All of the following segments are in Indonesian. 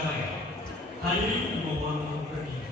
Raya. Hadirin mohon untuk pergi.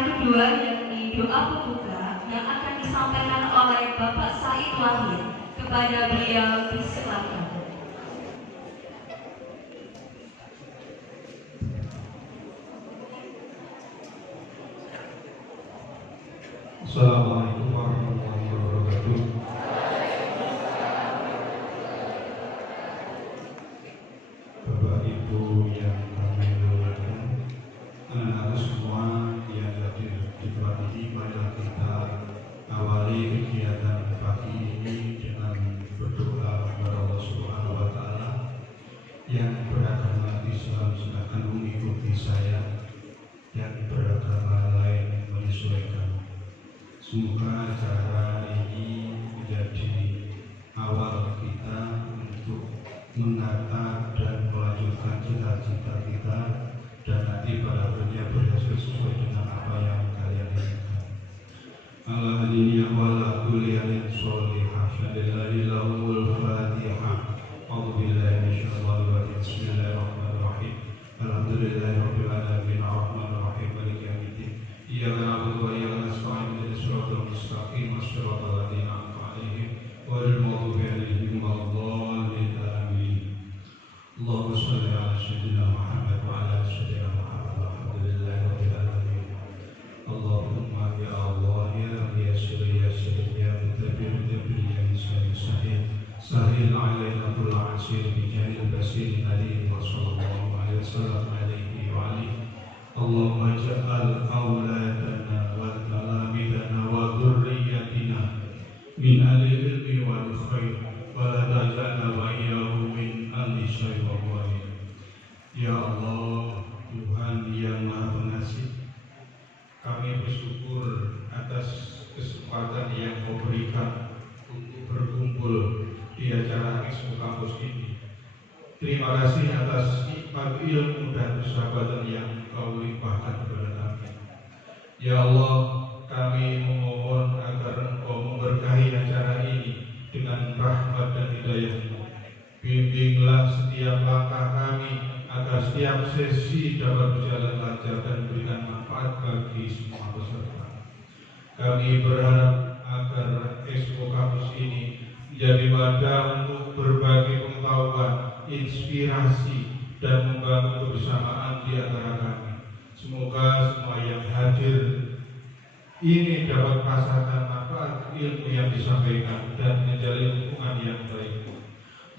Kedua, yakni doa pembuka yang akan disampaikan oleh Bapak Said Wahid. Kepada beliau disilakan. Assalamualaikum warahmatullahi wabarakatuh. Bapak Ibu yang kami muliakan, anak-anak semua yang hadir di tempat ini, marilah kita awali kegiatan pagi ini dengan berdoa kepada Allah Subhanahu wa Ta'ala yang beragama Islam silakan mengikuti saya, yang beragama lain menyesuaikan. Semoga acara ini menjadi awal kita untuk menata dan melanjutkan cita-cita kita, dan nanti pada akhirnya berhasil sesuai dengan apa yang kalian inginkan. Ala hadini wala kulli amin sholihah syadillahi lahumul fatihah. A'udzubillahi minasyaitonir rajim. Bismillahirrahmanirrahim. Alhamdulillahirabbil alamin arrahmanir rahim maliki yaumiddin. Iyyaka na'budu wa iyyaka nasta'in ihdinas siratal mustaqim siratal ladzina an'amta 'alaihim ghairil maghdubi 'alaihim waladdallin. Amin. Allahumma shalli 'ala sayyidina Muhammad wa 'ala ali sayyidina Muhammad. Alhamdulillahirabbil alamin. Allahumma ya Allah ya yassir ya mudabbir ya musahhil sahil 'alaina kull 'asir bi jahil basir nabi wa sallallahu alaihi wasallam alaihi wa alihi. Allahumma ja'al auladana wa talamidana wa dhurriyyatina min ahli ilmi wal khair wa la taj'alna wa iyyahum min ahli syarri wal batil. Ya Allah, Tuhan yang Maha Pengasih, kami bersyukur atas kesempatan yang Kau berikan untuk berkumpul di acara Expo Kampus ini. Terima kasih atas nikmat ilmu dan persahabatan yang Kau limpahkan kepada kami. Ya Allah, kami memohon agar Engkau memberkahi acara ini dengan rahmat dan hidayah-Mu. Bimbinglah setiap langkah kami agar setiap sesi dapat berjalan lancar dan memberikan manfaat bagi semua peserta. Kami berharap agar Expo Kampus ini menjadi wadah untuk berbagi pengetahuan, inspirasi, dan membangun kebersamaan di antara kami. Semoga semua yang hadir ini dapat merasakan manfaat ilmu yang disampaikan dan menjalin hubungan yang baik.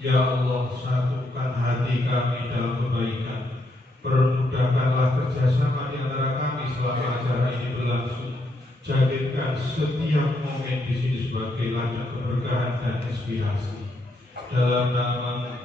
Ya Allah, satukan hati kami dalam kebaikan. Permudahkanlah kerjasama di antara kami selama acara ini berlangsung. Jadikan setiap momen di sini sebagai ladang keberkahan dan inspirasi. Dalam nama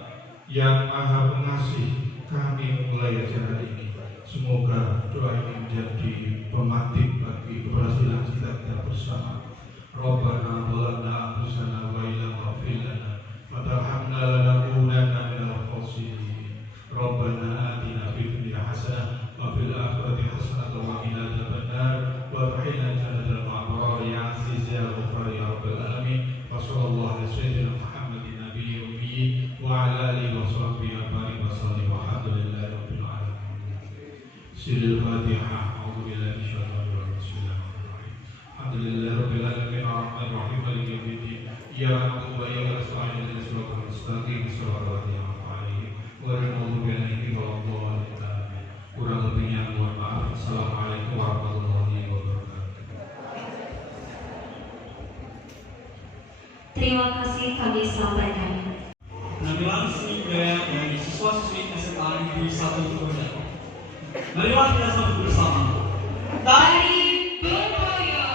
yang Maha Pengasih, kami mulai acara ini. Semoga doa ini menjadi pemantik bagi keberhasilan kita bersama. Rabbana zalamna anfusana wa illam taghfir lana wa tarhamna lanakunanna minal khasirin. Rabbana atina fid dunya hasanah wa fil akhirati hasanah wa qina adzabannar wa qina jannatal ma'mur ya aziz ya ghafar ya rabbal alamin. Wa sallallahu alaihi sayyidina Muhammadin nabiyyi ummi wa ala alihi wa sahbihi wa barik wa sallim walhamdulillahi rabbil alamin. Sirul Fatihah. A'udzu billahi minasyaitonir rajim. Alhamdulillahi rabbil alamin arrahmanir rahim maliki yaumiddin. Iyyaka na'budu wa iyyaka nasta'in ihdinas siratal mustaqim siratal ladzina an'amta 'alaihim ghairil maghdubi 'alaihim waladdallin. Kurang lebihnya mohon maaf. Assalamualaikum warahmatullahi wabarakatuh. Terima kasih kami sampaikan. Penampilan seni budaya dari siswa-siswi SMA Negeri 1 Surabaya. Marilah kita sambut bersama Tari Berboyo.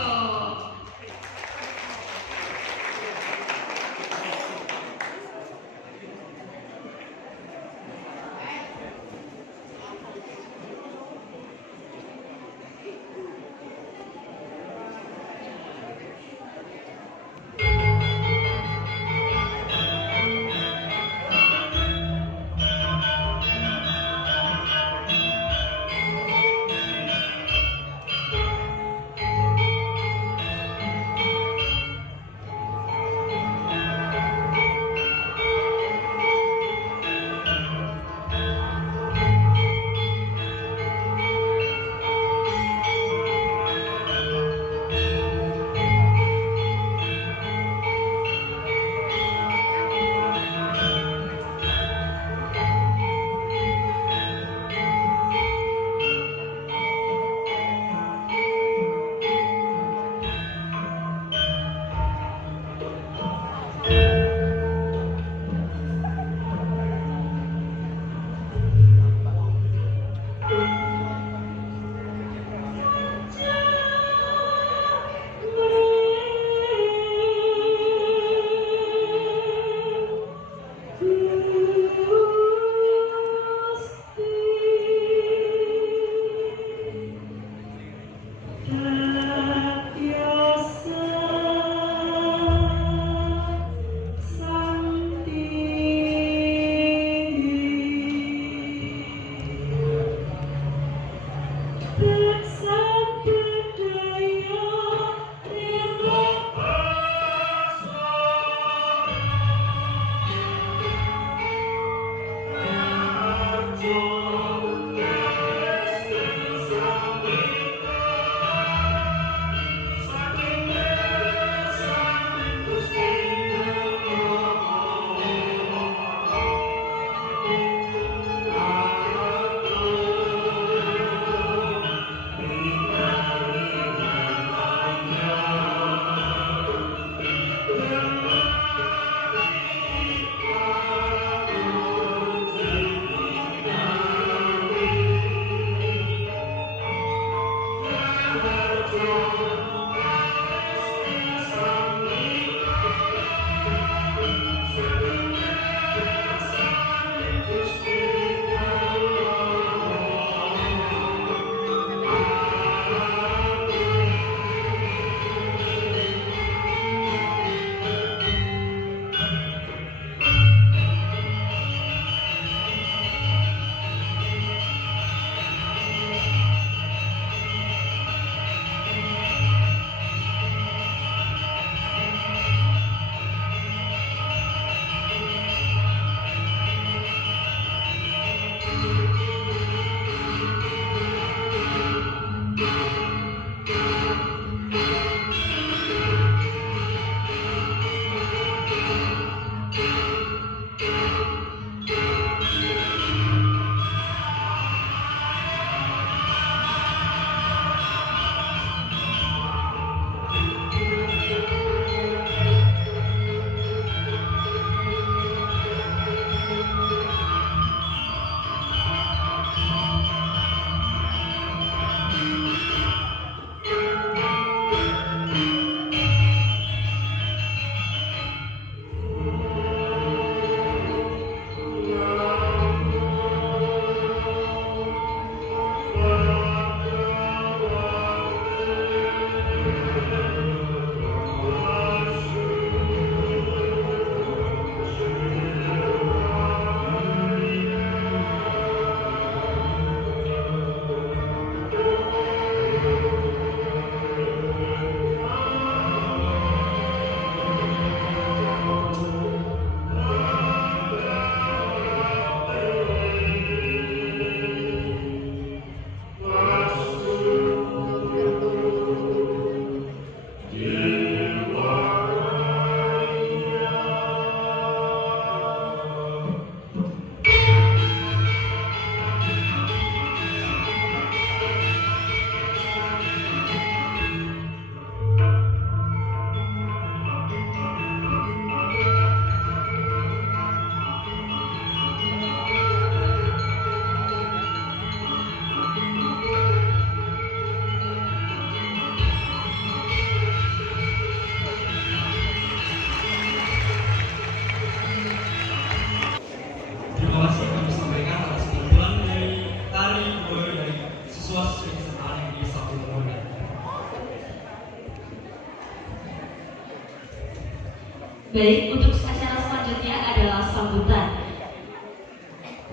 Baik, untuk acara selanjutnya adalah sambutan.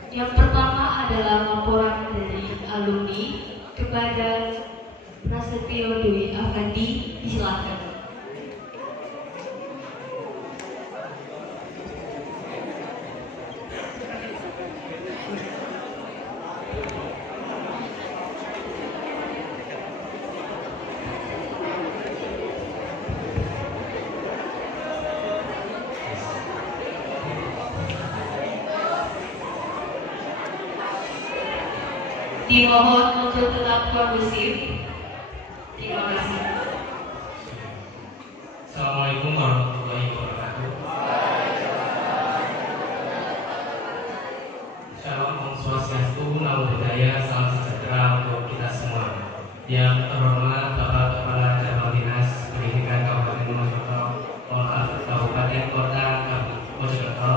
Yang pertama adalah laporan dari alumni kepada Prasetyo Dwi Afandi, disilakan. Dimohon untuk tetap kondusif. Terima kasih. Assalamualaikum warahmatullahi wabarakatuh. Shalom, Om Swastiastu, Namo Buddhaya, salam sejahtera untuk kita semua. Yang terhormat Bapak Kepala Cabang Dinas Pendidikan Kabupaten Mojokerto, Kabupaten Kota Mojokerto,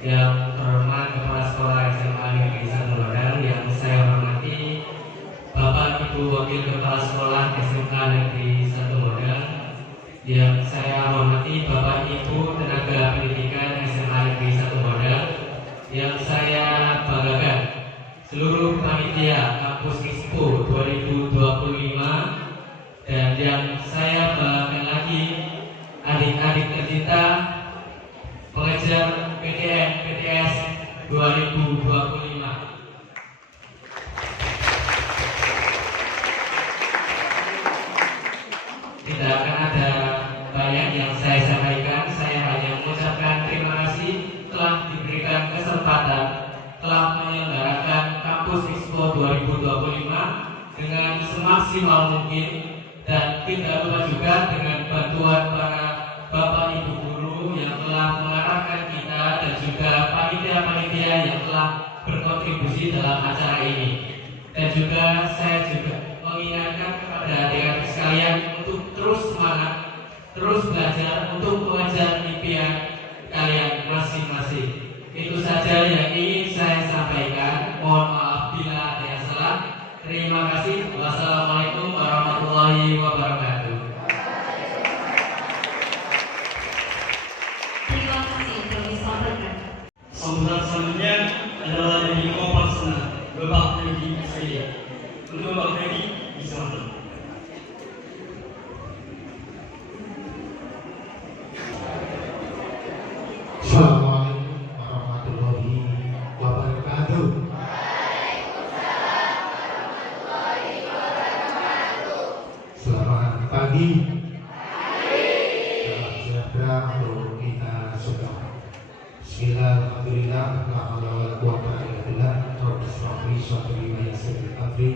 yang terhormat Kepala Sekolah SMA Negeri 1 Lodang, yang saya hormati Bapak Ibu Wakil Kepala Sekolah SMA Negeri 1 Lodang, yang saya hormati Bapak Ibu Tenaga Pendidikan SMA Negeri 1 Lodang, yang saya banggakan seluruh panitia Kampus Expo 2025, dan yang saya banggakan lagi adik-adik tercinta pengajar PTN PTS 2025. Tidak akan ada banyak yang saya sampaikan. Saya hanya mengucapkan terima kasih telah diberikan kesempatan, telah menyelenggarakan Kampus Expo 2025 dengan semaksimal mungkin, dan tidak lupa juga dengan bantuan para Bapak Ibu guru yang telah mengarahkan kita, dan juga panitia-panitia yang telah berkontribusi dalam acara ini. Dan juga saya juga mengingatkan kepada adik-adik sekalian untuk terus semangat, terus belajar untuk mengejar impian kalian masing-masing. Itu saja yang ingin saya sampaikan. Mohon maaf bila ada yang salah. Terima kasih. Wassalamualaikum warahmatullahi wabarakatuh. Terima kasih yang kami sampaikan. Sambutan selanjutnya adalah dari Kompas Senang, Bapak Freddy Saya. Untuk Bapak Freddy, disilakan. Assalamualaikum warahmatullahi wabarakatuh. Selamat pagi. Salam sejahtera untuk kita semua. Bismillahirrahmanirrahim. La haula wala quwwata illa billah. Rabbi shrah li sadri wa yassir li amri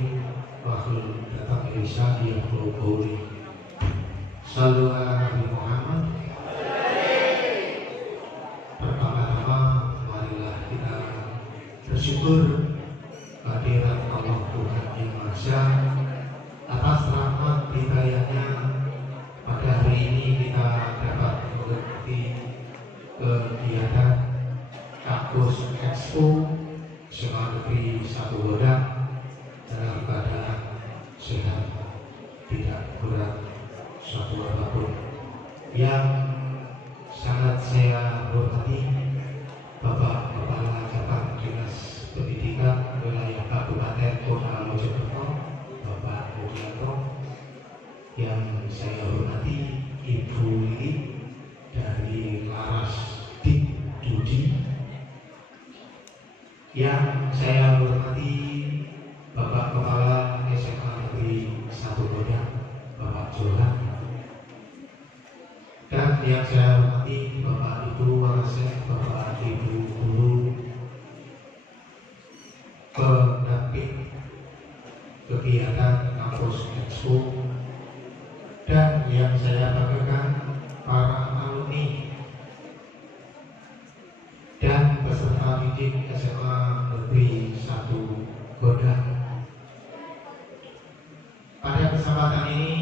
wahlul 'uqdatam min lisani yafqahu qawli. Shallu ala Nabi Muhammad. Pertama-tama marilah kita bersyukur kehadiran Allah Tuhan Yang Maha Esa atas rahmat hidayahnya. Pada hari ini kita dapat mengikuti kegiatan Kampus Expo SMA Negeri 1 Lodang dalam keadaan sehat, tidak berat suatu apapun. Yang sangat saya hormati Bapak Kepala Cabang Dinas Pendidikan Wilayah Kabupaten Kota Mojokerto, Bapak Mugianto. Yang saya hormati Ibu Lili dari Laras Dikdudi. Yang saya hormati Bapak Kepala SMA Negeri 1 Lodang, Bapak Johan. Dan yang saya hormati Bapak Ibu Wakasek, Bapak Ibu Guru, pendamping kegiatan Kampus Expo, dan yang saya banggakan para alumni dan peserta didik SMA Negeri 1 Lodang. Pada kesempatan ini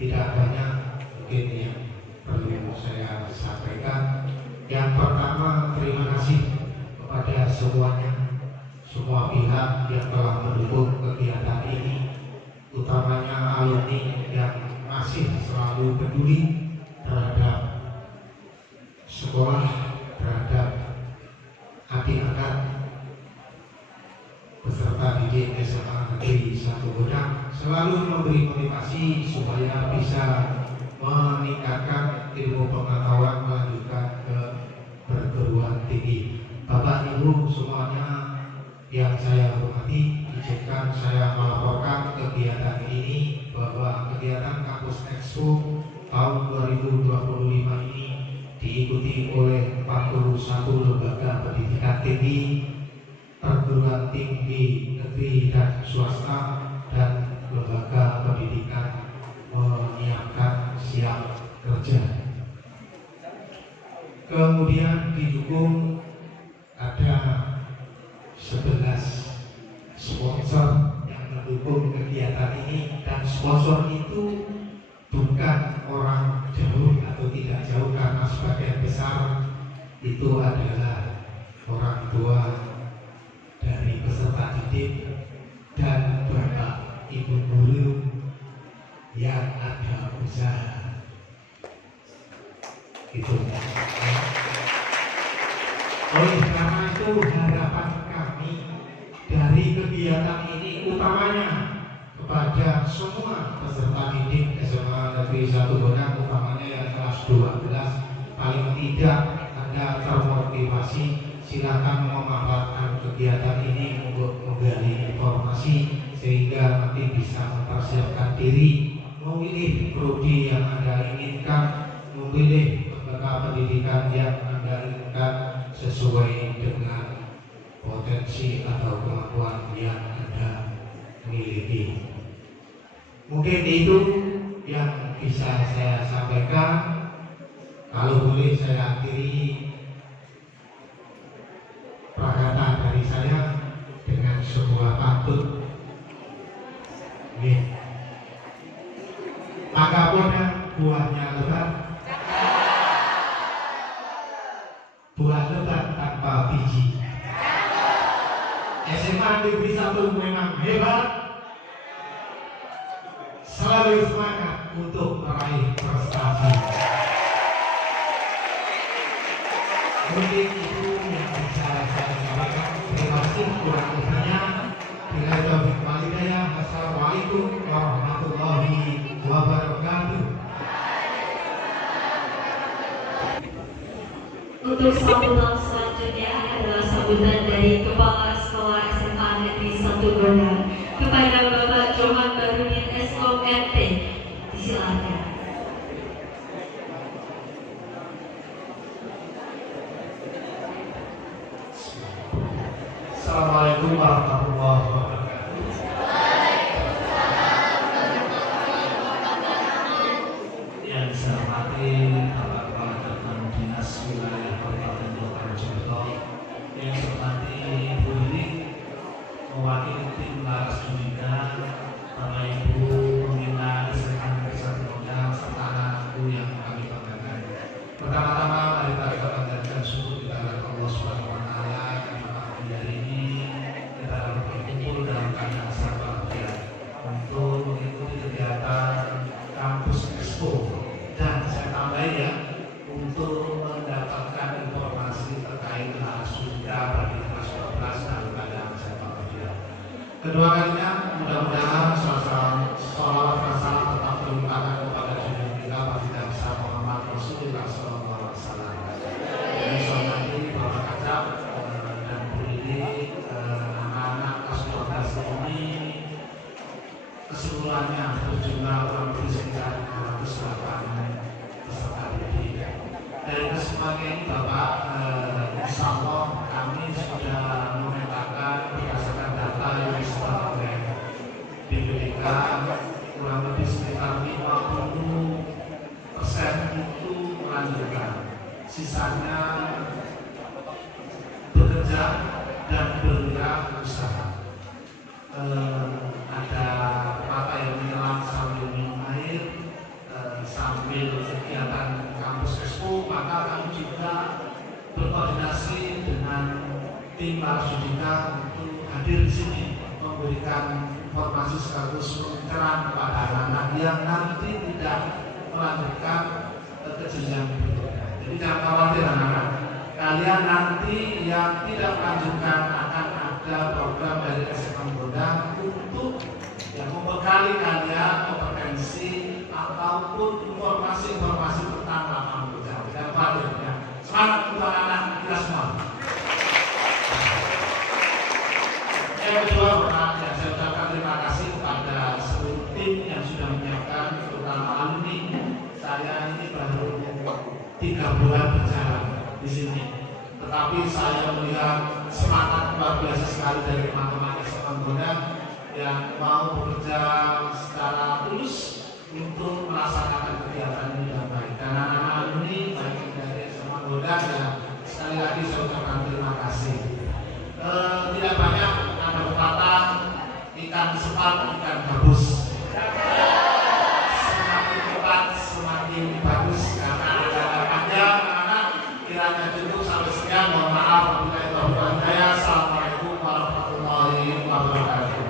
tidak banyak mungkin yang perlu saya sampaikan. Yang pertama, terima kasih kepada semuanya, semua pihak yang telah mendukung kegiatan ini, utamanya alumni yang masih selalu peduli terhadap sekolah terhadap adik angkat peserta didik SMA Negeri 1 Gondang selalu memberi motivasi supaya bisa meningkatkan ilmu pengetahuan melanjutkan ke perguruan tinggi. Bapak Ibu semuanya yang saya hormati, izinkan saya melaporkan kegiatan ini bahwa kegiatan Kampus Expo tahun 2025 ini diikuti oleh 41 lembaga pendidikan tinggi, perguruan tinggi negeri dan swasta, dan lembaga pendidikan menyiapkan siap kerja. Kemudian didukung ada 11 sponsor yang mendukung kegiatan ini, dan sponsor itu bukan orang jauh atau tidak jauh karena sebagian besar itu adalah orang tua dari peserta didik dan bapak ibu guru yang ada usaha. Itu. Oleh karena itu harapan kami dari kegiatan ini utamanya kepada semua peserta didik SMA Negeri 1 Gondang, utamanya yang kelas 12, paling tidak Anda termotivasi, silakan memanfaatkan kegiatan ini untuk menggali informasi sehingga nanti bisa mempersiapkan diri memilih prodi yang Anda inginkan, memilih lembaga pendidikan yang Anda inginkan sesuai dengan potensi atau kemampuan yang Anda miliki. Mungkin itu yang bisa saya sampaikan. Kalau boleh saya akhiri prakata dari saya dengan sebuah pantun. Maka buahnya lebat, buah lebat tanpa biji. SMA Negeri 1 memang hebat, selalu semangat untuk meraih prestasi. Mungkin itu yang bisa saya sampaikan. Terima kasih, kurang lebihnya bila taufiq wal hidayah. Wassalamualaikum warahmatullahi wabarakatuh. Untuk sambutan selanjutnya adalah sambutan dari Kepala Sekolah SMA Negeri 1 Gondang kepada Bapak Johan Barudin SKOM RT. Disilakan. Assalamualaikum warahmatullahi wabarakatuh. Yang saya hormati Bapak Kepala Departemen Dinas Wilayah Kabupaten Purwokerto, yang saya hormati Bu Lili mewakili tim Laras Dunia, Bapak Ibu pembina SMA Negeri 1 Gondang serta anakku yang kami banggakan. Pertama-tama mari kita panjatkan syukur kepada Allah Subhanahu wa Ta'ala karena pagi hari ini kita dapat berkumpul dalam keadaan sangat bahagia untuk mengikuti kegiatan Kampus Expo, dan saya tambahin ya, untuk mendapatkan informasi terkait dengan studi bagi kelas 12 dan keadaan saya bahagia. Kedua kalinya mudah-mudahan salawat dan salam tetap terlimpahkan kepada junjungan kita Baginda besar Muhammad Rasulullah SAW. Jadi saya nanti Bapak Kacap dan Bu Lili, anak-anak kelas 12 ini keseluruhannya berjumlah kurang lebih sekitar 208 peserta didik. Dari kesempatan ini Bapak, insya Allah kami sudah memetakan berdasarkan data yang sudah oleh BPDK, kurang lebih sekitar 50% itu melanjutkan, sisanya bekerja dan berwirausaha. Ada apa yang menyelam sambil minum air, sambil kegiatan Kampus Expo, maka kami juga berkoordinasi dengan tim Laras Dunia untuk hadir di sini memberikan informasi sekaligus pencerahan kepada anak-anak yang nanti tidak melanjutkan ke jenjang berikutnya. Jadi jangan khawatir anak-anak. Kalian nanti yang tidak melanjutkan akan ada program dari SMA Gondang untuk yang membekali kalian kompetensi ataupun informasi-informasi tentang lapangan kerja. Jangan khawatir ya. Semangat untuk anak-anak kita semua. Yang kedua, ya, saya ucapkan terima kasih kepada seluruh tim yang sudah menyiapkan, terutama alumni. Saya ini baru 3 bulan berjalan di sini, tetapi saya melihat semangat luar biasa sekali dari teman-teman SMA Gondang yang mau bekerja secara tulus untuk melaksanakan kegiatan ini dengan baik. Dan anak-anak alumni baik dari SMA Gondang, ya sekali lagi saya ucapkan terima kasih. Tidak banyak ada pepatah ikan cepat ikan gabus. Semakin cepat semakin bagus karena ada panjang anak kiranya cukup sampai sekian. Mohon maaf apabila itu bukan saya. Assalamualaikum warahmatullahi wabarakatuh.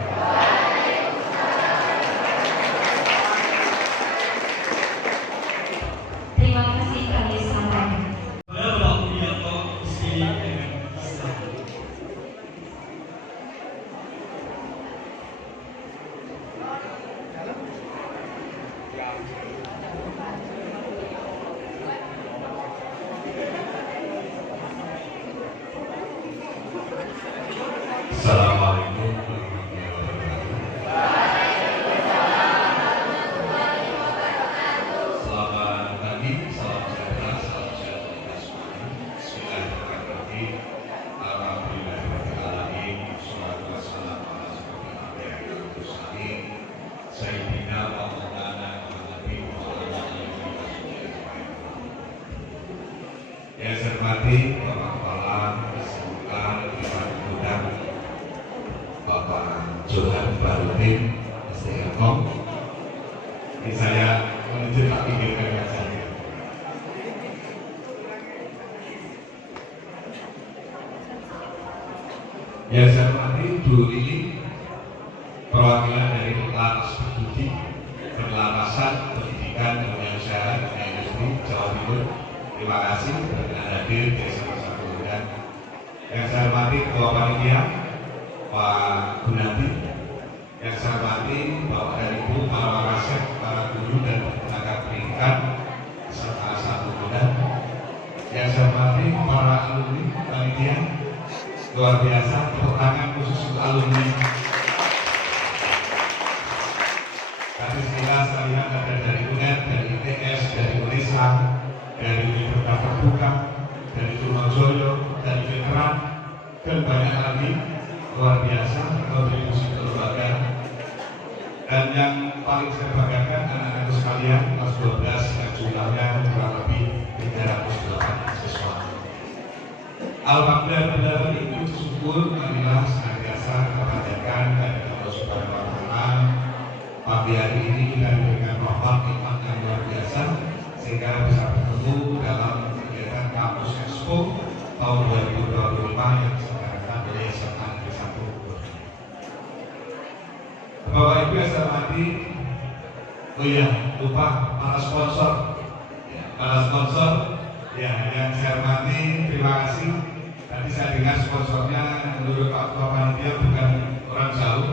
Terima kasih kami sampaikan. Saya Bapak Widianto Rizky dengan Islam. Assalamualaikum warahmatullahi wabarakatuh. Selamat pagi, salam sejahtera, salam sejahtera kita semuanya. Bismillahirrahmanirrahim. Alhamdulillahirabbil alamin. Wassalatu wassalamu ala asyrofil anbiya'i wal mursalin. Sayyidina wa maulana Muhammadin wa ala alihi washabihi ajmain. Yang saya hormati Bapak Kepala Keseluruhan Dewan Gondang, Bapak Johan Barudin STM-Kom. Ini saya menuju tak pinggirkan saja. Ya, saya hormati Bu Lili, perwakilan dari Laras Budi, Perlarasan Pendidikan Dunia Usaha Dunia Industri Jawa Timur. Terima kasih dengan hadir di SMA Gondang. Yang saya hormati Ketua Panitia Pak Gunadi, yang saya hormati Bapak dan Ibu, para wakasek, para guru dan tenaga pendidikan serta satu Gondang. Yang saya hormati para alumni panitia, luar biasa, tepuk tangan khusus untuk alumni. Tadi sekilas kalian ada dari UNED, dari ITS, dari UNESA, dari Universitas Terbuka, dari Trunojoyo, dari Veteran, dan banyak lagi. Luar biasa kontribusi kelembagaan. Dan yang paling saya banggakan anak-anak sekalian kelas 12 yang jumlahnya kurang lebih 308 siswa. Alhamdulillah itu syukur marilah senantiasa kita panjatkan dari Allah Subhanahu wa Ta'ala. Pagi hari ini kita diberikan rahmat nikmat yang luar biasa sehingga bisa bertemu dalam kegiatan Kampus Expo tahun 2025 yang diselenggarakan oleh SMA Negeri 1 Gondang. Bapak Ibu yang saya hormati, oh iya lupa para sponsor, ya yang saya hormati, terima kasih. Tadi saya dengar sponsornya menurut Pak Ketua Panitia bukan orang jauh,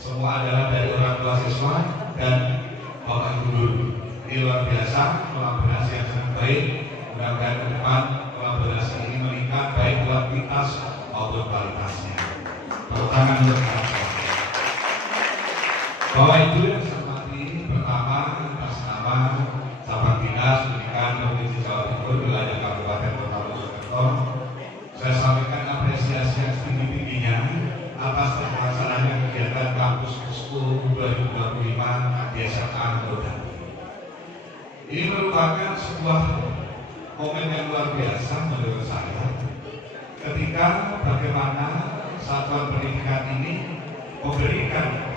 semua adalah dari orang tua siswa dan Bapak Ibu guru. Ini luar biasa, kolaborasi yang sangat baik. Mudah-mudahan ke depan kolaborasi ini meningkat baik kuantitas maupun kualitasnya. Tepuk tangan untuk kami. Bapak Ibu yang saya hormati, pertama atas nama Cabang Dinas Pendidikan Provinsi Jawa Timur wilayah Kabupaten Kota Mojokerto, saya sampaikan apresiasi yang setinggi-tingginya atas terlaksananya kegiatan Kampus Expo 2025 di SMA Gondang. Ini merupakan sebuah momen yang luar biasa menurut saya, ketika bagaimana satuan pendidikan ini memberikan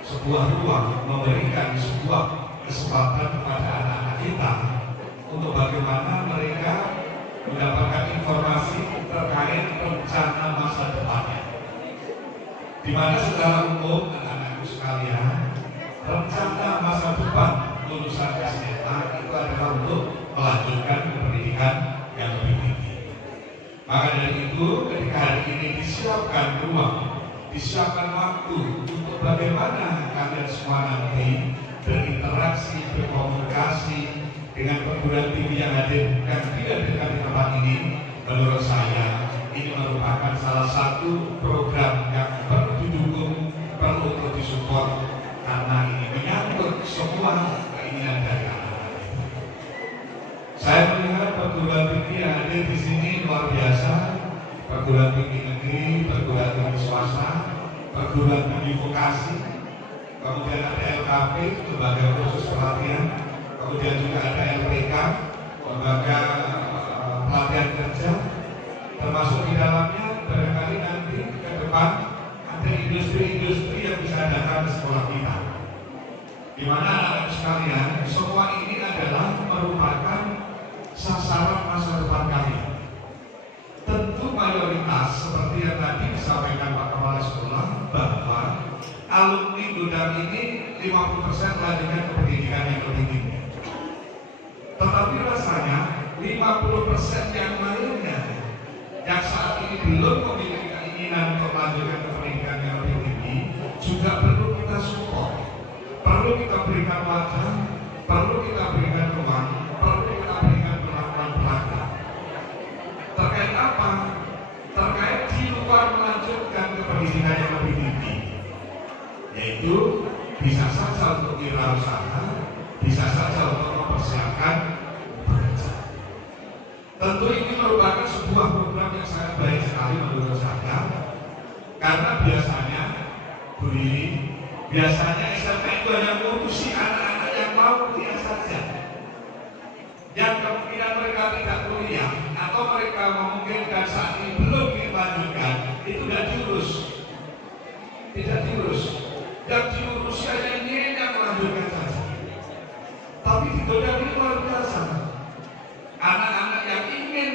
sebuah ruang, memberikan sebuah kesempatan kepada anak-anak kita untuk bagaimana mereka mendapatkan informasi terkait rencana masa depannya. Di mana secara umum anak-anakku sekalian, rencana masa depan lulusan SMA itu adalah untuk melanjutkan pendidikan yang lebih tinggi. Maka dari itu, ketika hari ini disiapkan ruang, disiapkan waktu untuk bagaimana kalian semua nanti berinteraksi, berkomunikasi dengan perguruan tinggi yang hadir dan tidak dekat di tempat ini, menurut saya ini merupakan salah satu program yang perlu didukung, perlu untuk disupport, karena ini menyangkut semua keinginan dari anak-anak. Saya melihat perguruan tinggi yang hadir di sini luar biasa, perguruan tinggi negeri, perguruan tinggi swasta, perguruan tinggi vokasi, kemudian ada LKP, lembaga khusus pelatihan, kemudian juga ada LPK, lembaga pelatihan kerja, termasuk di dalamnya barangkali nanti ke depan ada industri-industri yang bisa datang ke sekolah kita, di mana anak-anak sekalian semua ini adalah merupakan sasaran masa depan kalian. Tentu mayoritas seperti yang tadi disampaikan Pak Kepala Sekolah bahwa alumni Godang ini 50% melanjutkan ke pendidikan yang lebih tinggi. Tetapi rasanya 50% yang lainnya yang saat ini belum memiliki keinginan untuk melanjutkan ke pendidikan yang lebih tinggi juga perlu kita support, perlu kita berikan wadah, perlu kita berikan ruang, perlu kita berikan perlakuan beragam. Terkait apa? Terkait di luar melanjutkan ke pendidikan yang lebih tinggi, yaitu bisa saja untuk wirausaha, bisa saja untuk mempersiapkan bekerja. Tentu ini merupakan sebuah program yang sangat baik sekali menurut saya, karena biasanya Bu Lili, biasanya SMK itu hanya mengurusi anak-anak yang mau kuliah saja, yang kemungkinan mereka tidak kuliah atau mereka memungkinkan saat ini belum dilanjutkan, itu tidak diurus. Yang diurus hanya ingin yang melanjutkan saja. Tapi di Godang ini luar biasa. Anak-anak yang ingin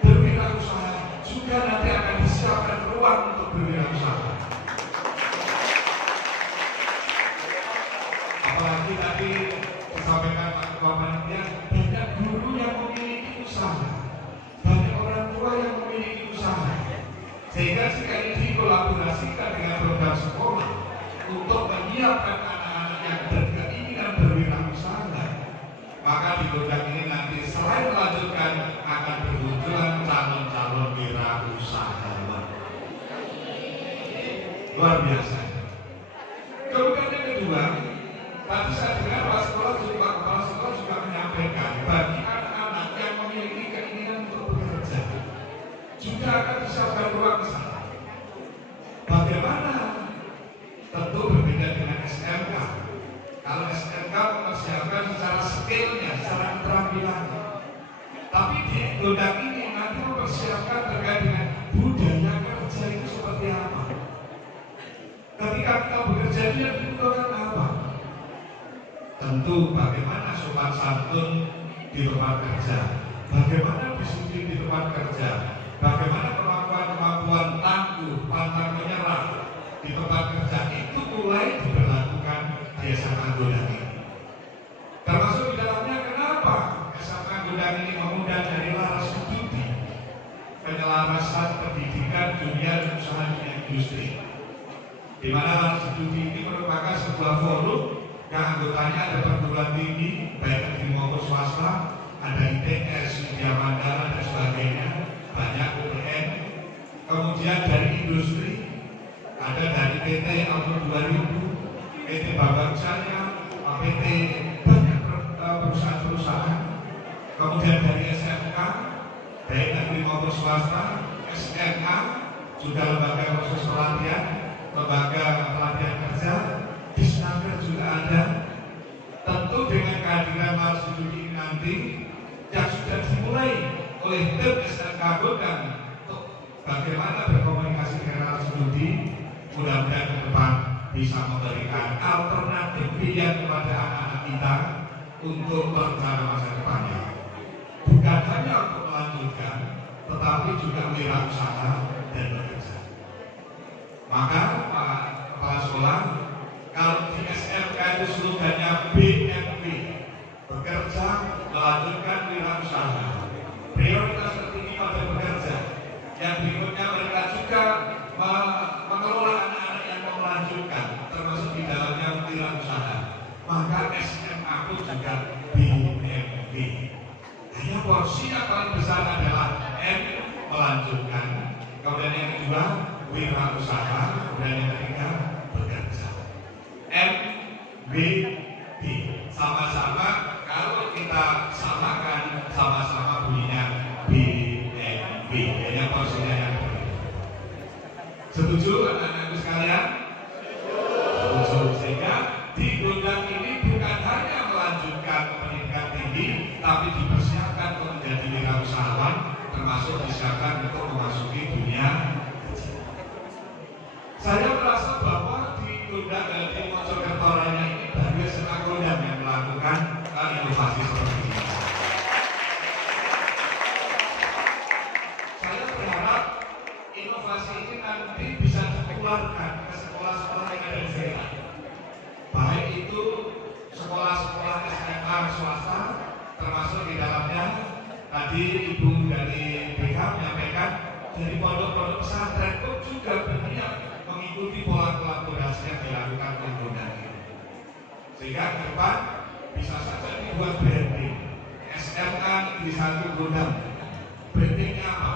berwirausaha juga nanti akan disiapkan ruang untuk berwirausaha. Apalagi tadi disampaikan Pak Ketua Panitia, banyak guru yang memiliki usaha, banyak orang tua yang memiliki usaha. Sehingga jika ini dikolaborasikan dengan program sekolah untuk menyiapkan anak-anak yang berkeinginan berwirausaha, maka di Godang ini nanti selain melanjutkan akan bermunculan calon-calon wirausahawan. Luar biasa. Kemudian yang kedua, tadi saya dengar Pak Kepala Sekolah juga menyampaikan bagi anak-anak yang memiliki keinginan untuk bekerja juga akan disiapkan ruang ke sana. Bagaimana? Tentu berbeda dengan SMK. Kalau SMK mempersiapkan secara skillnya, secara keterampilannya. Tapi di Godang ini nanti mempersiapkan terkait dengan budaya kerja itu seperti apa. Ketika kita bekerja itu yang dibutuhkan apa? Tentu bagaimana sopan santun di tempat kerja, bagaimana disiplin di tempat kerja, bagaimana kemampuan tangguh, pantang menyerah di tempat kerja itu mulai diberlakukan di SMA Godang ini. Termasuk di dalamnya kenapa SMA Godang ini mengundang dari Laras Studi, penyelarasan pendidikan dunia dan usaha dunia industri, di mana Laras Studi ini merupakan sebuah forum yang anggotanya ada perguruan tinggi, baik negeri maupun swasta, ada ITS, Widya Mandala dan sebagainya, banyak UPN, kemudian dari industri, ada dari PT Auto 2000, PT Bambang Jaya, PT, banyak perusahaan-perusahaan, kemudian dari SMK, baik negeri maupun swasta, SMK, juga lembaga khusus pelatihan, lembaga pelatihan kerja, Disnaker juga ada. Tentu dengan kehadiran Laras Studi nanti yang sudah dimulai oleh tim SMK Godang untuk bagaimana berkomunikasi dengan Laras Studi, mudah-mudahan ke depan bisa memberikan alternatif pilihan kepada anak-anak kita untuk berencana masa depannya. Bukan hanya untuk melanjutkan, tetapi juga wirausaha dan bekerja. Maka Pak Kepala Sekolah, kalau di SMK itu slogannya BNW, bekerja melanjutkan wirausaha. Prioritas mengelola anak-anak yang mau melanjutkan, termasuk di dalamnya wirausaha, maka SMA pun juga BMB. Hanya porsi yang paling besar adalah M, melanjutkan, kemudian yang kedua wirausaha, kemudian yang ketiga bekerja. M, B, B, sama-sama kalau kita samakan sama-sama bunyinya BMB. Hanya porsinya yang berbeda. Setuju anak-anakku sekalian? Setuju. Sehingga di Gondang ini bukan hanya melanjutkan pendidikan tinggi, tapi dipersiapkan untuk menjadi wirausahawan, termasuk disiapkan untuk memasuki dunia kerja. Saya merasa bahwa di Gondang dan di Mojokerto Raya ini baru SMA Gondang yang melakukan inovasi seperti ini. Saya berharap inovasi ini nanti bisa dikeluarkan ke sekolah-sekolah yang ada di daerah. Baik itu sekolah-sekolah SMA swasta, termasuk di dalamnya tadi Ibu dari BK menyampaikan dari pondok-pondok pesantren pun juga berniat mengikuti pola kolaborasi yang dilakukan di Gondang ini. Sehingga ke depan bisa saja dibuat branding SMA Negeri 1 Gondang. Brandingnya apa?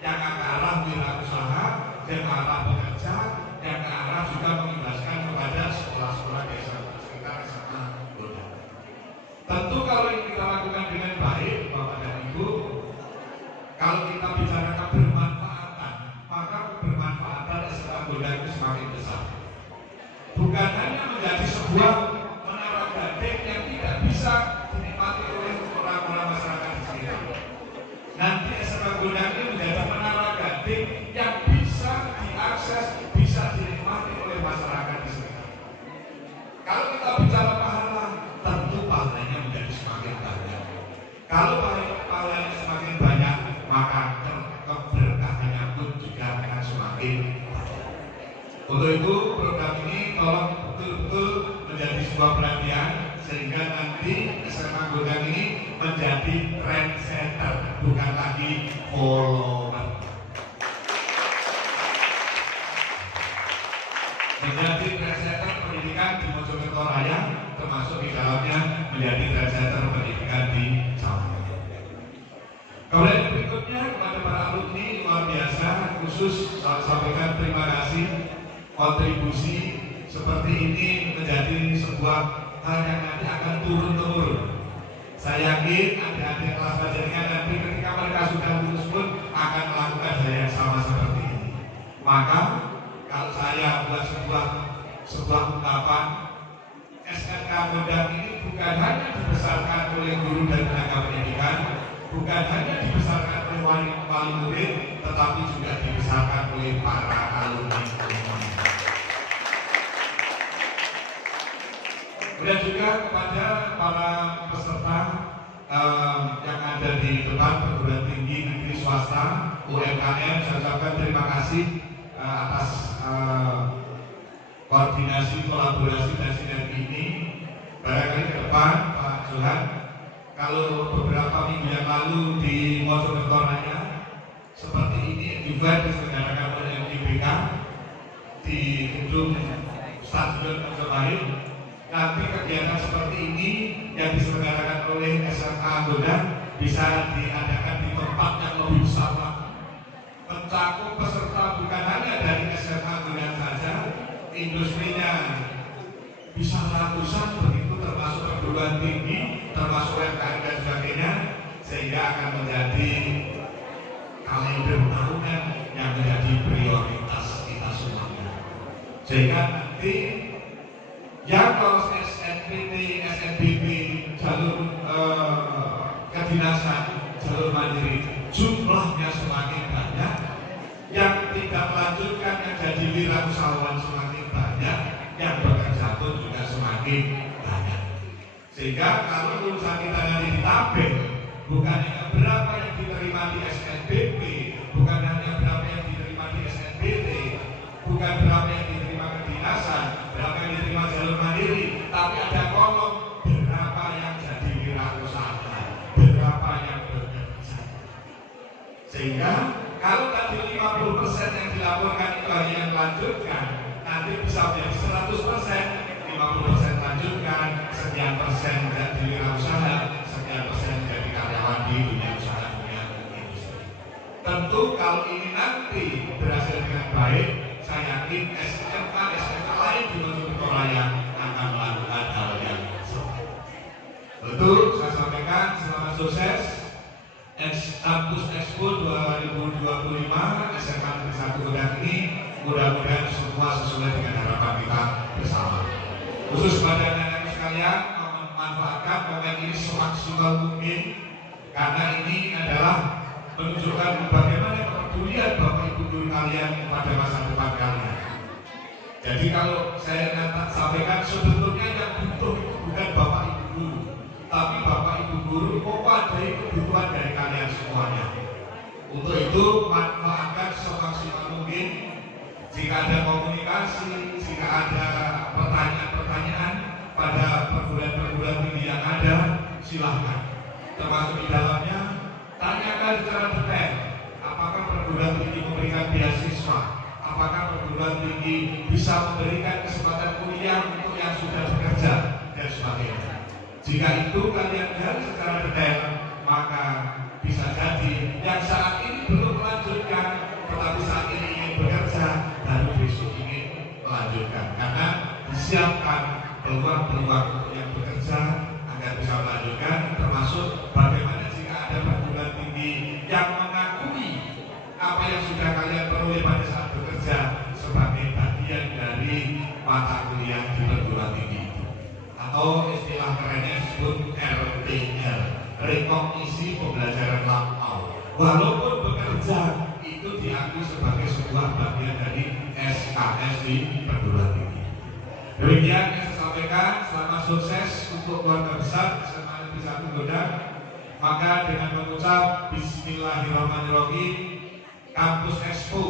Yang ke arah wirausaha, yang ke arah pekerja, yang ke arah juga mengimbaskan kepada sekolah-sekolah desa sekitar SMA Gondang. Tentu kalau ini kita lakukan dengan baik, Bapak dan Ibu, kalau kita bicara kebermanfaatan, maka kebermanfaatan SMA Gondang itu semakin besar. Bukan hanya menjadi sebuah menara gading yang tidak bisa dinikmati oleh orang-orang masyarakat di sekitar. Nanti SMA Gondang ini menjadi menara gading yang bisa diakses, bisa dinikmati oleh masyarakat di sekitar. Kalau kita bicara pahala, tentu pahalanya menjadi semakin banyak. Kalau pahalanya semakin banyak, maka keberkahannya pun juga akan semakin banyak. Untuk itu program ini tolong betul-betul menjadi sebuah perhatian sehingga nanti SMA Gondang ini menjadi trendsetter, bukan lagi follower. Menjadi trendsetter pendidikan di Mojokerto Raya, termasuk di dalamnya menjadi trendsetter pendidikan di Jawa. Kemudian berikutnya kepada para alumni luar biasa, khusus saya sampaikan terima kasih. Kontribusi seperti ini menjadi sebuah hal yang nanti akan turun-temurun. Saya yakin adik-adik kelas belajarnya nanti ketika mereka sudah lulus pun akan melakukan hal yang sama seperti ini. Maka kalau saya buat sebuah ungkapan, SMK Gondang ini bukan hanya dibesarkan oleh guru dan tenaga pendidikan, bukan hanya dibesarkan oleh wali murid, tetapi juga dibesarkan oleh para alumni. Dan juga kepada para peserta yang ada di depan perguruan tinggi negeri swasta UMKM, saya ucapkan terima kasih atas koordinasi, kolaborasi dan sinergi ini. Barangkali ke depan Pak Johan, kalau beberapa minggu yang lalu di Mojokerto Raya seperti ini juga diselenggarakan oleh MIBK di gedung Stadion Majapahit. Nanti kegiatan seperti ini yang diselenggarakan oleh SMA Gondang bisa diadakan di tempat yang lebih besar, mencakup peserta bukan hanya dari SMA Gondang saja, industrinya bisa ratusan begitu, termasuk perguruan tinggi, termasuk UMKM dan sebagainya, sehingga akan menjadi kalender tahunan yang menjadi prioritas kita semuanya. Sehingga nanti yang lolos SNPT, SNBP, jalur kedinasan, jalur mandiri, jumlahnya semakin banyak. Yang tidak melanjutkan yang jadi wirausahawan semakin banyak, yang bekerja pun juga semakin banyak. Sehingga kalau lulusan kita nanti ditabel, bukan hanya berapa yang diterima di SNBP, bukan hanya berapa yang diterima di SNBT, bukan berapa yang diterima kedinasan, berapa yang diterima jalur mandiri, tapi ada kolom berapa yang jadi wirausaha, berapa yang bekerja. Sehingga kalau tadi 50% yang dilaporkan itu bagi yang melanjutkan nanti bisa menjadi 100%, 50% lanjutkan, sekian persen menjadi wirausaha, sekian persen menjadi karyawan di dunia usaha, dunia industri. Tentu kalau ini nanti berhasil dengan baik, saya yakin SMK lain di Mojokerto Raya akan melakukan hal yang sama. Betul, saya sampaikan selamat sukses Kampus Expo 2025 SMK Negeri 1 Gedang ini, mudah-mudahan semua sesuai dengan harapan kita bersama. Khusus pada anak-anak sekalian, memanfaatkan momen ini semaksimal mungkin karena ini adalah menunjukkan bagaimana kepedulian Bapak Ibu guru kalian pada masa depan kalian. Jadi kalau saya sampaikan sebetulnya yang butuh itu bukan Bapak Ibu guru, tapi Bapak Ibu guru memadai kebutuhan dari kalian semuanya. Untuk itu manfaatkan semaksimal mungkin. Jika ada komunikasi, jika ada pertanyaan-pertanyaan pada perguruan-perguruan tinggi yang ada, silahkan. Termasuk di dalamnya, tanyakan secara detail. Apakah perguruan tinggi memberikan beasiswa? Apakah perguruan tinggi bisa memberikan kesempatan kuliah untuk yang sudah bekerja dan sebagainya? Jika itu kalian gali secara detail, maka bisa jadi yang saat ini belum melanjutkan, tetapi saat ini ingin bekerja, baru besok ingin melanjutkan. Karena disiapkan peluang-peluang untuk yang bekerja agar bisa melanjutkan, termasuk bagaimana jika ada perguruan tinggi yang mengakui apa yang sudah kalian peroleh pada saat bekerja sebagai bagian dari mata kuliah di perguruan tinggi itu, atau istilah kerennya disebut RPL, rekognisi pembelajaran lampau. Walaupun bekerja itu diakui sebagai sebuah bagian dari SKS di perguruan tinggi. Demikian yang saya sampaikan. Selamat sukses untuk keluarga besar SMA Negeri 1 Gedang. Maka dengan mengucap Bismillahirrahmanirrahim, Kampus Expo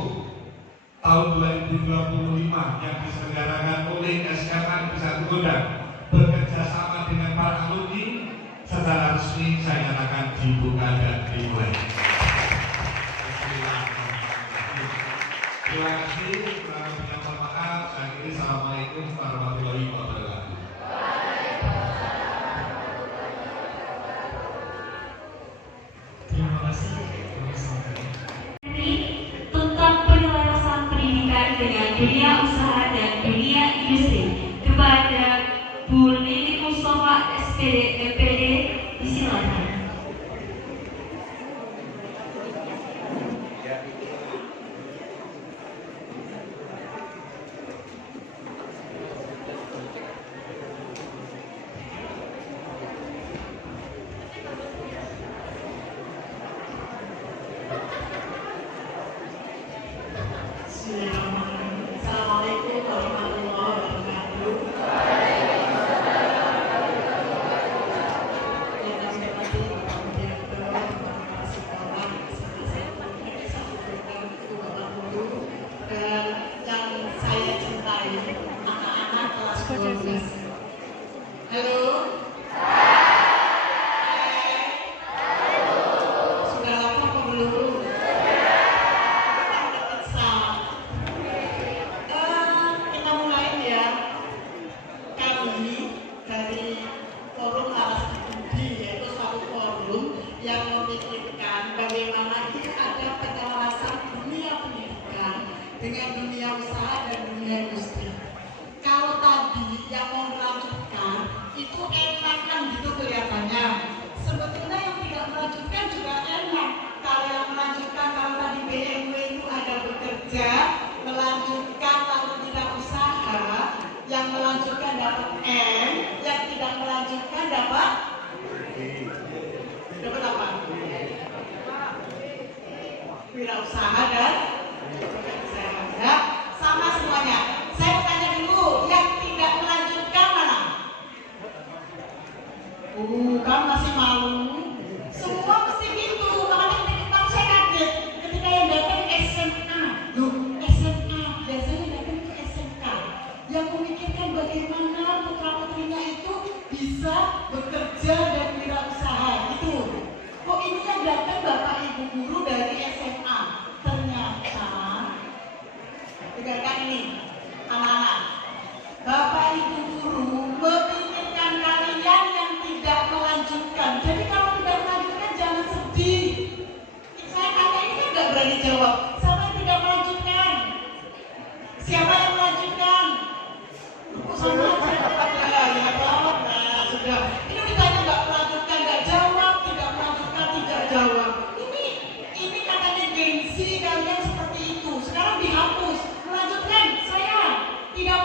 tahun 2025 yang diselenggarakan oleh SMA Negeri 1 Gedang bekerja sama dengan para alumni secara resmi saya nyatakan dibuka dan dimulai. Terima kasih. Kurang lebihnya mohon maaf. Saya kira Assalamualaikum warahmatullahi wabarakatuh. Terima kasih. Tentang penyelarasan pendidikan dengan dunia usaha dan dunia industri kepada Bu Lili Mustafa SPD MPD, disilakan. Assalamualaikum warahmatullahi wabarakatuh. Yang kami hormati Bapak Direktur, Bapak Sekolah, Bapak Guru, dan yang saya cintai, anak-anak kelas 12. Halo. Sudah lapar apa belum? Kita mulai ya. Kami dari forum Laras Studi, yaitu satu forum yang memikirkan bagaimana ini ada penyelarasan dunia pendidikan dengan dunia usaha dan dunia industri. Kalau tadi yang mau melanjutkan itu enak kan gitu kelihatannya. Sebetulnya yang tidak melanjutkan juga enak. Kalau yang melanjutkan, kalau tadi BMW itu ada bekerja, melanjutkan lalu tidak usaha, yang melanjutkan dapat M, yang tidak melanjutkan dapat apa? Wirausaha dan bekerja. Ya, sama semuanya. Saya tanya dulu, yang tidak melanjutkan mana? Kan masih malu. Semua mesti gitu. Makanya ketika saya kaget ketika yang datang SMA. Loh, SMA biasanya datang ke SMK yang memikirkan bagaimana putra-putrinya itu bisa bekerja dan wirausaha gitu. Kok ini yang datang Bapak Ibu guru dari SMA? Ternyata dengarkan ini, anak-anak. Bapak Ibu guru memikirkan kalian yang tidak melanjutkan. Jadi kalau tidak melanjutkan jangan sedih. Saya tanya ini kan nggak berani jawab. Siapa yang tidak melanjutkan? Siapa yang melanjutkan? Sama aja. Ya jawab. Nah sudah. Ini ditanya nggak melanjutkan, nggak jawab, tidak melanjutkan, tidak jawab. Ini katanya gengsi kalian seperti itu. Sekarang dihapus. Melanjutkan saya tidak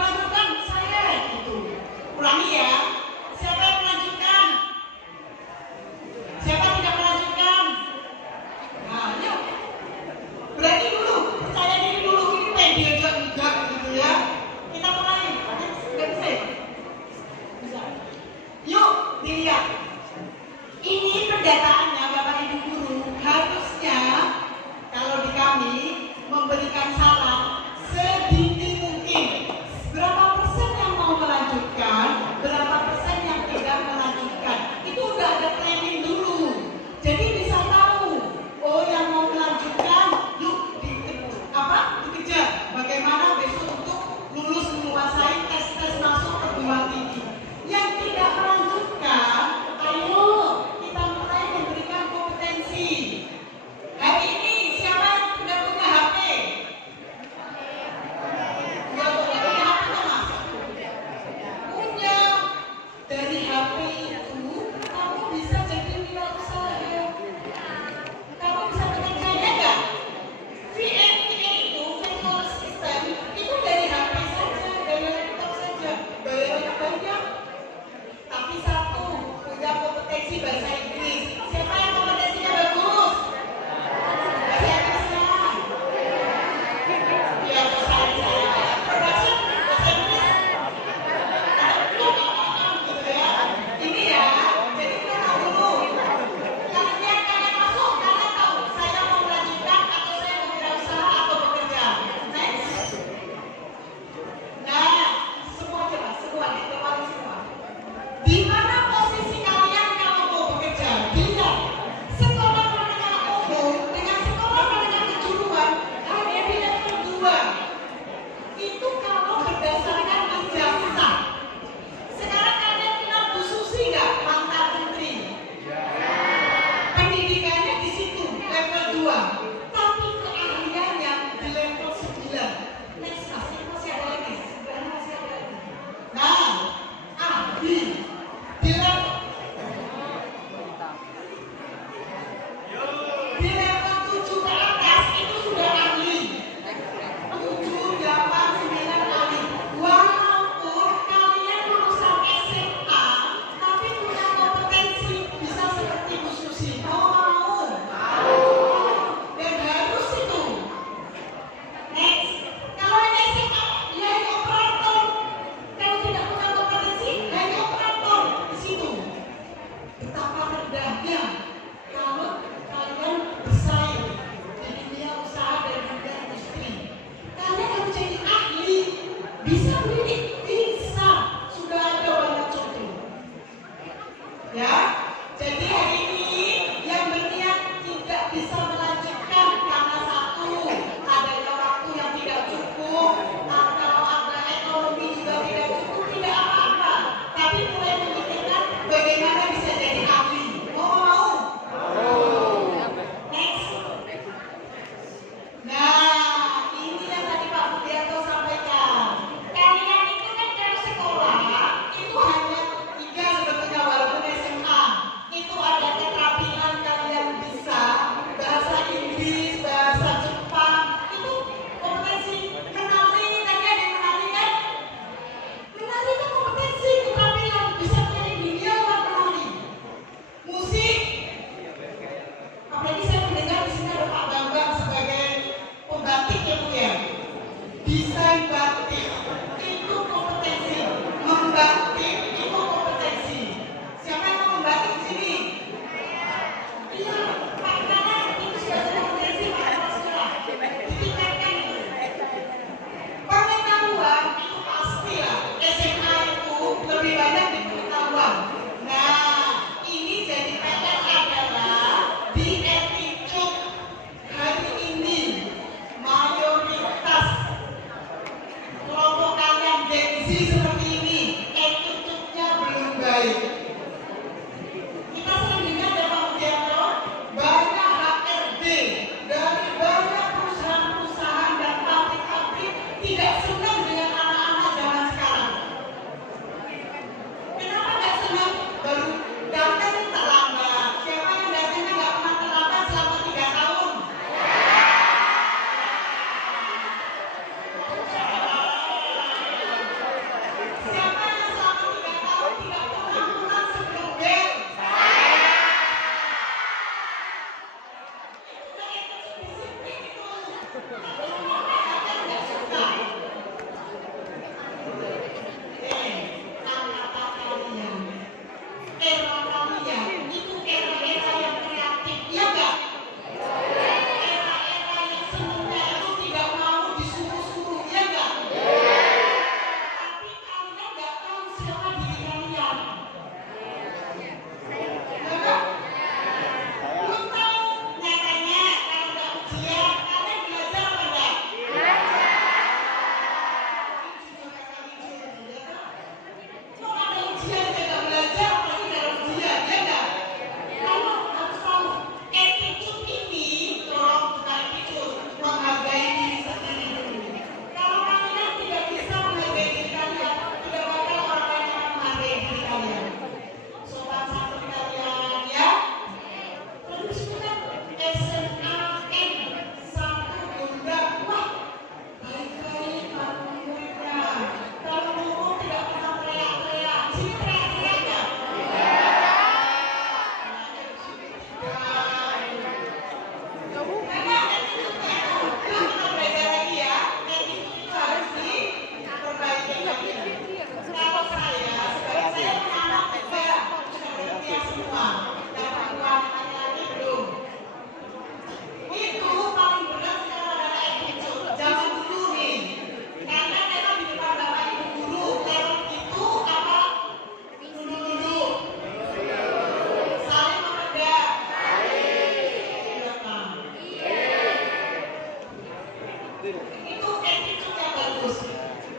bagus.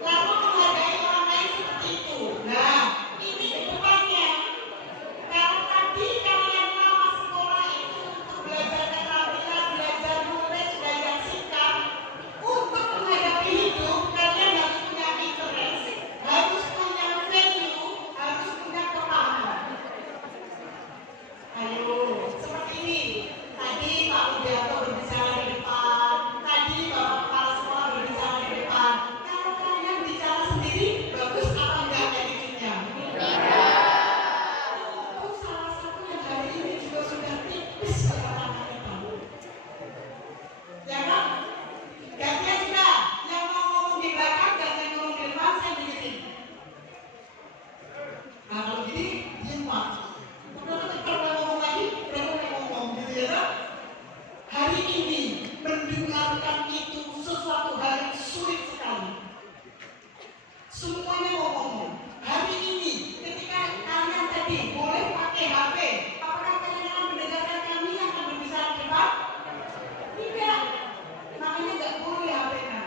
Lalu menghargai orang lain seperti itu. Nah, ini ke depannya. Kalau tadi kalian lama sekolah itu untuk belajar keterampilan, belajar nulis, belajar sikap, untuk menghadapi hidup kalian harus punya interest, harus punya value, harus punya kepahaman. Ayo, seperti ini. Tadi Pak Widianto berbicara di depan, tadi Bapak Kepala Sekolah berbicara di depan. Kalau kalian bicara sendiri, bagus apa enggak attitude-nya? Itu salah satu yang hari ini juga sudah tipis kata-kata kita. Ya kan? Gantian sudah, yang mau ngomong di belakang dan yang ngomong di depan saya begini. Nah kalau gini, diem Pak. Berapa ngomong lagi, berapa ngomong gitu ya kan? Hari ini mendengarkan itu sesuatu hal yang sulit sekali. Semuanya mau ngomong. Hari ini ketika kalian tadi boleh pakai HP, apakah kalian akan mendengarkan kami yang akan berbicara di depan? Tidak. Makanya nggak boleh HP-nya.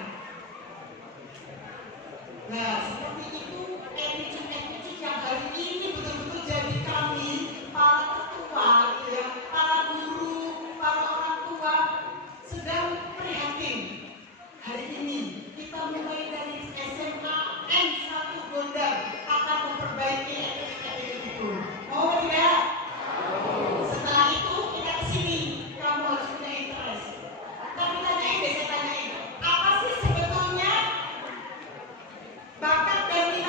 Nah, seperti itu attitude yang hari ini betul-betul jadi kami para ketua, gitu ya, para guru, para orang tua sedang prihatin. Hari ini kita mulai dari SMA N1 Gondar akan memperbaiki attitude itu. Mau tidak? Setelah itu kita kesini, kamu harus punya interest. Tapi tanyain deh, saya tanyain, apa sih sebetulnya bakat dan minat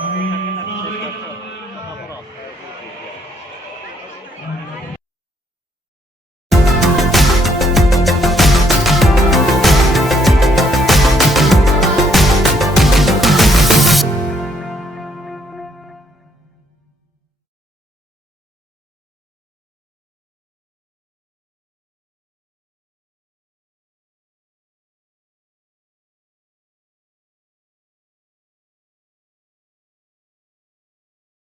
Kami